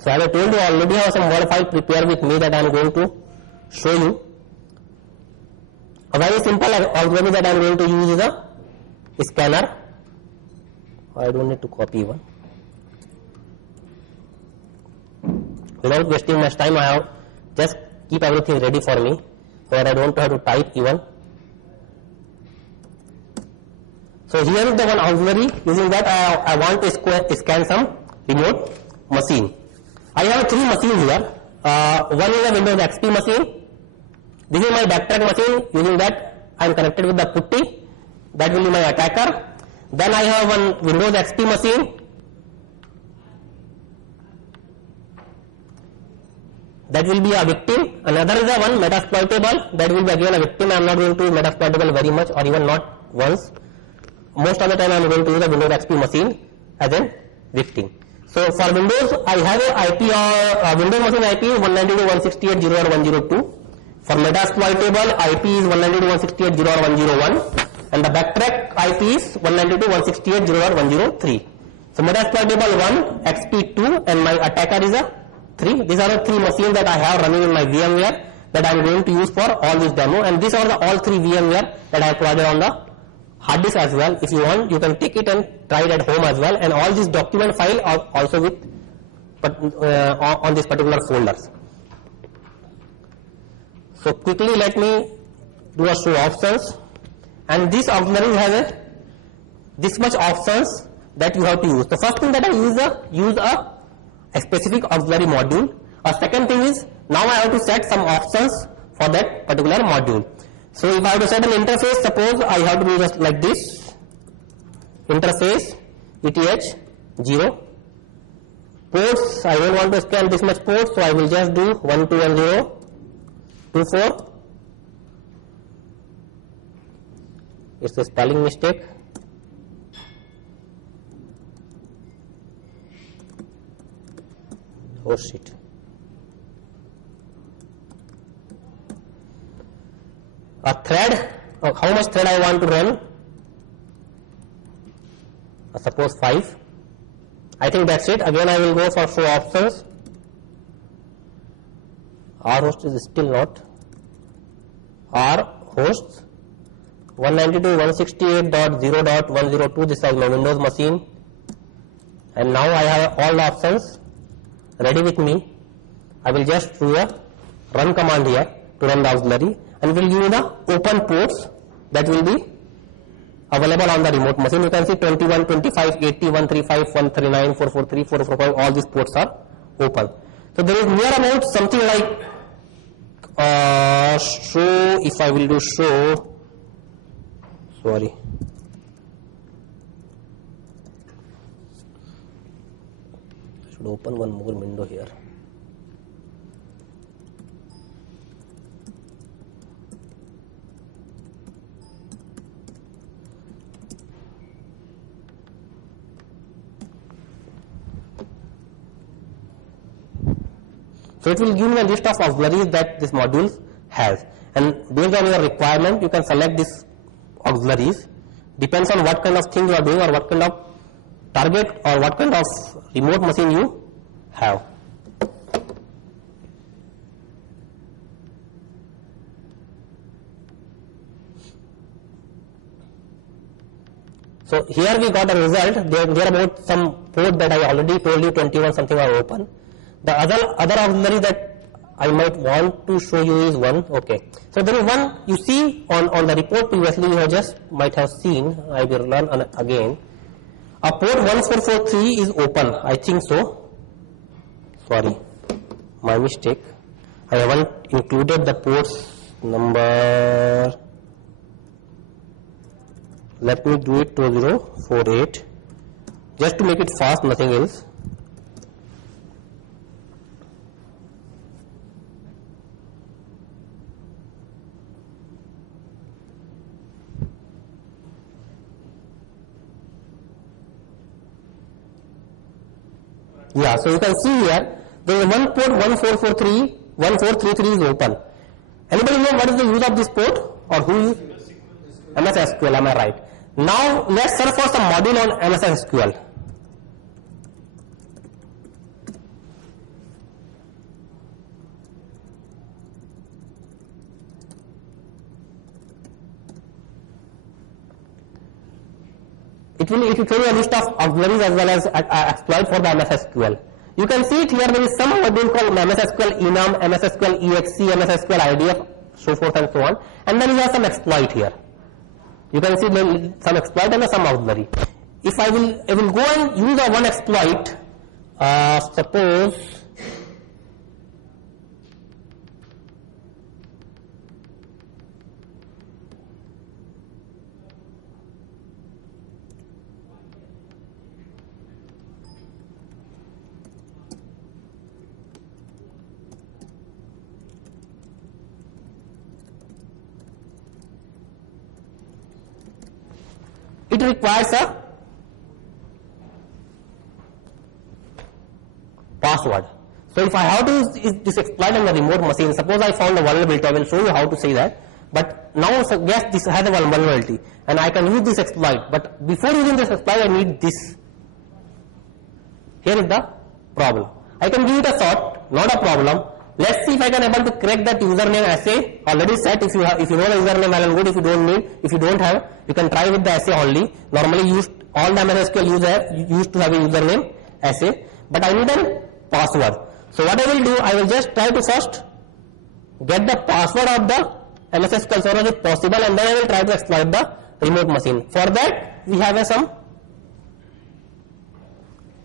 So as I told you, I already have some Word file prepared with me that I am going to show you. A very simple algorithm that I am going to use is a scanner. I don't need to copy one. Without wasting much time, I have just keep everything ready for me, so that I don't have to type even. So here is the one auxiliary. Using that, I want to scan some remote machine. I have three machines here. One is a Windows XP machine. This is my backtrack machine. Using that, I am connected with the putty. That will be my attacker. Then I have one Windows XP machine. That will be a victim. Another is a one metasploitable. That will be again a victim. I am not going to use metasploitable very much, or even not once. Most of the time I am going to use a Windows XP machine as a victim. So for Windows, I have a IP or Windows machine IP is 192.168.0.102. For metasploitable, IP is 192.168.0.101, and the backtrack IP is 192.168.0.103. So metasploitable 1, XP 2, and my attacker is a 3. These are the three machines that I have running in my VMware that I am going to use for all this demo, and these are the all three VMware that I have provided on the hard disk as well. If you want, you can take it and try it at home as well, and all these document file are also with on this particular folders. So quickly let me do a show options, and this auxiliary has this much options that you have to use. The first thing that I use a specific auxiliary module. A second thing is, now I have to set some options for that particular module. So if I have to set an interface, suppose I have to do just like this, interface ETH 0. Ports, I don't want to scan this much ports, so I will just do 1210 24. It's a spelling mistake. Oh shit. A thread, how much thread I want to run? Suppose 5. I think that's it. Again I will go for show options. R host is still not. R hosts 192.168.0.102. This is my Windows machine, and now I have all the options ready with me. I will just do a run command here to run the auxiliary, and will give you the open ports that will be available on the remote machine. You can see 21, 25, 80, 135, 139, 443, 445, all these ports are open. So there is near about something like show, if I will do show, sorry, I should open one more window here. So it will give me a list of auxiliaries that this module has, and based on your requirement you can select these auxiliaries. Depends on what kind of thing you are doing, or what kind of target, or what kind of remote machine you have. So here we got a result. There about some port that I already told you 21 something are open. The other auxiliary that I might want to show you is one. Okay, so there is one you see on the report previously, you have just might have seen. I will run again. A port 1443 is open, I think so. Sorry, my mistake. I haven't included the ports number. Let me do it 2048 just to make it fast, nothing else. Yeah, so you can see here there is one port 1443, 1433 is open. Anybody know what is the use of this port, or who use? MS SQL, am I right? Now let's search for some module on MS SQL. it will show you a list of auxiliaries as well as exploit for the MS SQL. You can see it here. There is some module called MS SQL enum, MS SQL exe, MS SQL IDF, so forth and so on. And then you have some exploit here. You can see some exploit and some auxiliary. If I will go and use a one exploit. Suppose it requires a password. So if I have to use this exploit on the remote machine, suppose I found a vulnerability, I will show you how to say that. But now, so yes, this has a vulnerability and I can use this exploit. But before using this exploit, I need this. Here is the problem. I can give it a shot, not a problem. Let's see if I can able to crack that username assay already set. If you know the username, well and good. If you don't have, you can try with the assay only. Normally all the MS SQL users used to have a username assay, but I need a password. So what I will do, I will just try to first get the password of the MS SQL server if possible, and then I will try to exploit the remote machine. For that, we have some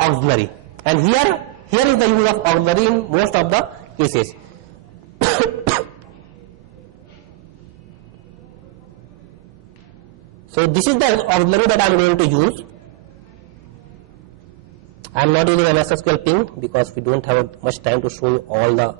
auxiliary, and here is the use of auxiliary in most of the cases. So this is the auxiliary that I am going to use. I am not using MS SQL ping because we don't have much time to show you all the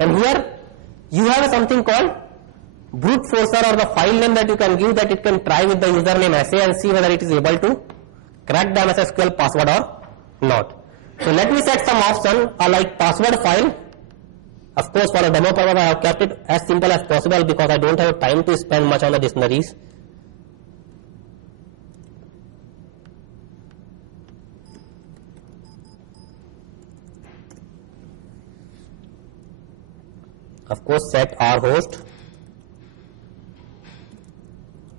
and here you have something called brute forcer, or the file name that you can give, that it can try with the username assay and see whether it is able to crack the MS SQL password or not. So let me set some option like password file. Of course, for a demo purpose, I have kept it as simple as possible because I don't have time to spend much on the dictionaries. Of course, set R host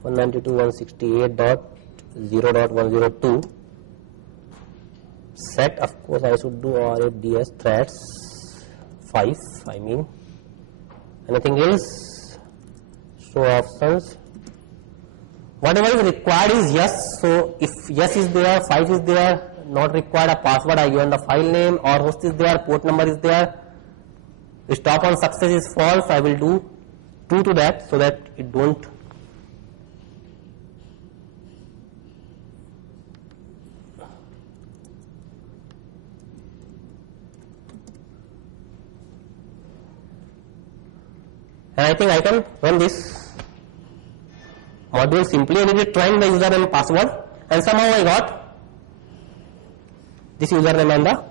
192.168.0.102. Set, of course, I should do RFDS threads 5. I mean, anything else? Show options. Whatever is required is yes. So if yes is there, 5 is there, not required a password, I given the file name, or host is there, port number is there. Stop on success is false, I will do 2 to that so that it don't. And I think I can run this module simply, and it is trying the username and password, and somehow I got this username and the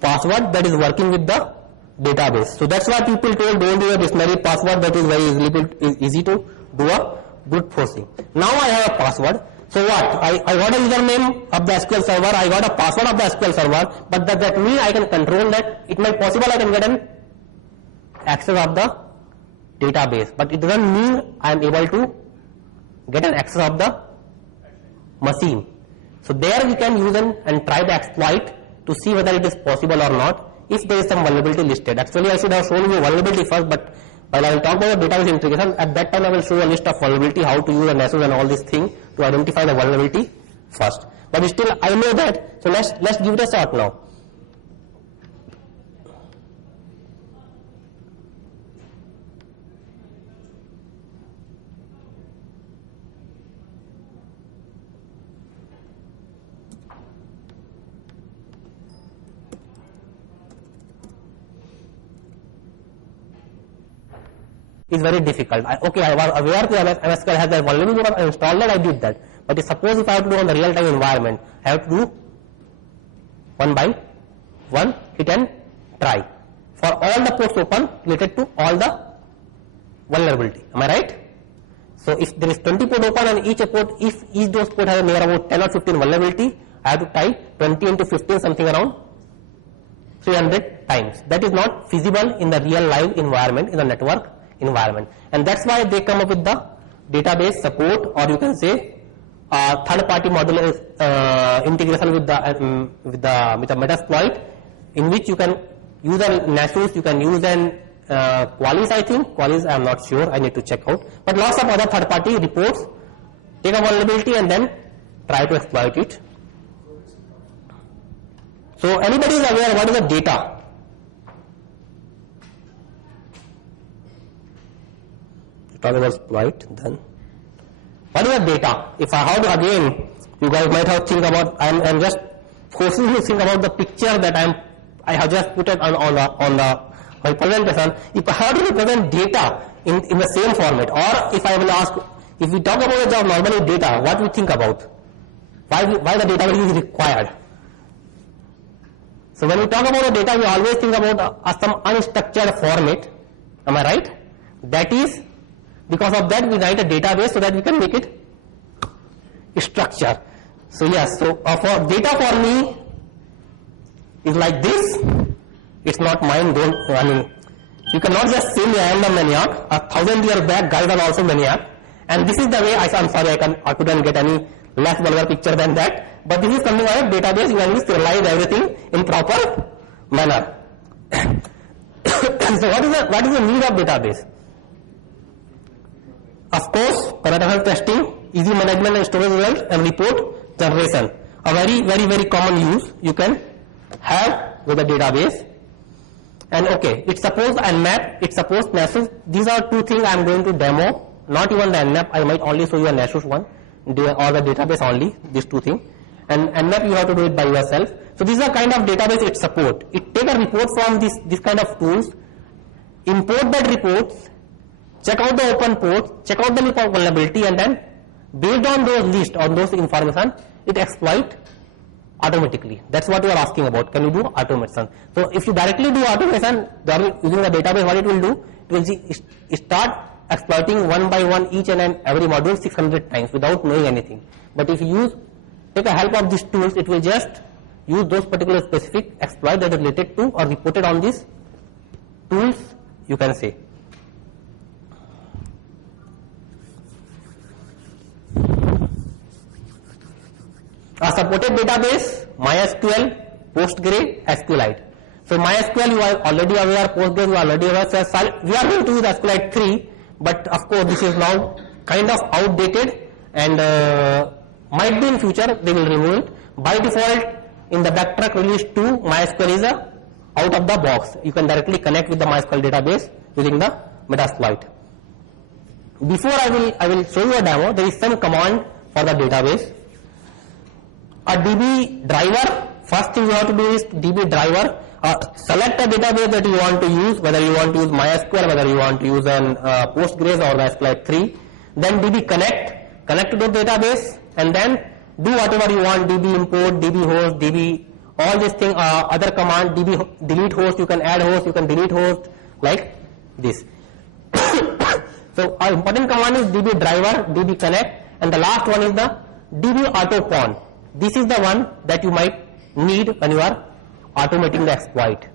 password that is working with the database. So that's why people told don't do a dictionary password, that is very easy to do a brute forcing. Now I have a password. So what? I got a username of the SQL server, I got a password of the SQL server, but that means I can control that. It might possible I can get an access of the database, but it doesn't mean I am able to get an access of the machine. So there we can use and try the exploit to see whether it is possible or not, if there is some vulnerability listed. Actually, I should have shown you vulnerability first, but while I will talk about database integration, at that time I will show a list of vulnerability, how to use a Nessus and all these things to identify the vulnerability first. But still, I know that, so let's give it a shot now. Is very difficult. I was aware that MS SQL has that vulnerability, I installed that, I did that. But suppose if I have to do on the real time environment, I have to do one by one, hit and try for all the ports open related to all the vulnerability. Am I right? So if there is 20 port open and each those port has near about 10 or 15 vulnerability, I have to type 20 into 15 something around 300 times. That is not feasible in the real live environment, in the network environment, and that's why they come up with the database support, or you can say third-party module integration with the Metasploit, in which you can use a Nessus, you can use an Qualys. I think Qualys, I am not sure, I need to check out, but lots of other third-party reports take a vulnerability and then try to exploit it. So anybody is aware what is the data? Talk about exploit, then what is the data? If I have to, again, you guys might have think about, I'm just forcing you to think about the picture that I have just put it on my presentation. If I have to represent data in the same format, or if I will ask, if we talk about the job normally data, what we think about? Why the data is required? So when we talk about the data, we always think about some unstructured format. Am I right? That is, because of that we write a database so that we can make it structure. So yes, so for data for me is like this. It's not mine. You cannot just say me I am the maniac. 1,000 years back guys are also maniac, and this is the way I'm sorry I couldn't get any less vulgar picture than that. But this is something like a database. You can serialize everything in proper manner. So what is the need of database? Of course, penetration testing, easy management and storage results, and report generation. A very common use you can have with a database. And okay, it supports Nmap, it supports Nessus. These are two things I am going to demo. Not even the Nmap, I might only show you a Nessus one, or the database only, these two things. And Nmap you have to do it by yourself. So these are kind of database it support. It take a report from this kind of tools, import that reports, check out the open ports, check out the vulnerability, and then based on those lists, on those information, it exploit automatically. That's what you are asking about. Can you do automation? So if you directly do automation using the database, what it will do? It will start exploiting one by one each and every module 600 times without knowing anything. But if you take the help of these tools, it will just use those particular specific exploit that are related to or reported on these tools, you can say. A supported database, MySQL, Postgre, SQLite. So MySQL you are already aware, Postgre you are already aware. So we are going to use SQLite 3, but of course this is now kind of outdated, and might be in future they will remove it. By default, in the Backtrack release 2, MySQL is out of the box. You can directly connect with the MySQL database using the Metasploit. Before I will show you a demo, there is some command for the database. A DB driver, first thing you have to do is DB driver, select a database that you want to use, whether you want to use MySQL, whether you want to use an Postgres or the SQLite 3, then DB connect to the database, and then do whatever you want, DB import, DB host, DB, all these things, other command, DB delete host, you can add host, you can delete host, like this. So our important command is DB driver, DB connect, and the last one is the DB autopon. This is the one that you might need when you are automating the exploit.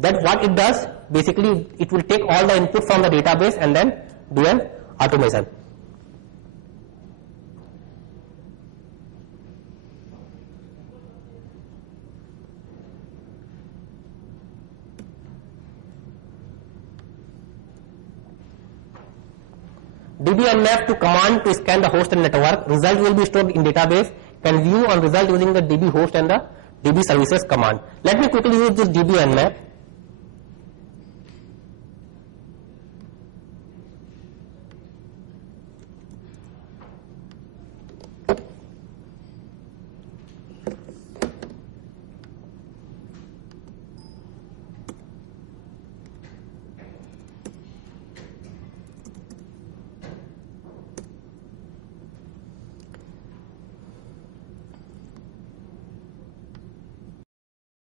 That what it does, basically it will take all the input from the database and then do an automation. DB Nmap to command to scan the host and network. Result will be stored in database. Can view on result using the DB host and the DB services command. Let me quickly use this DB Nmap.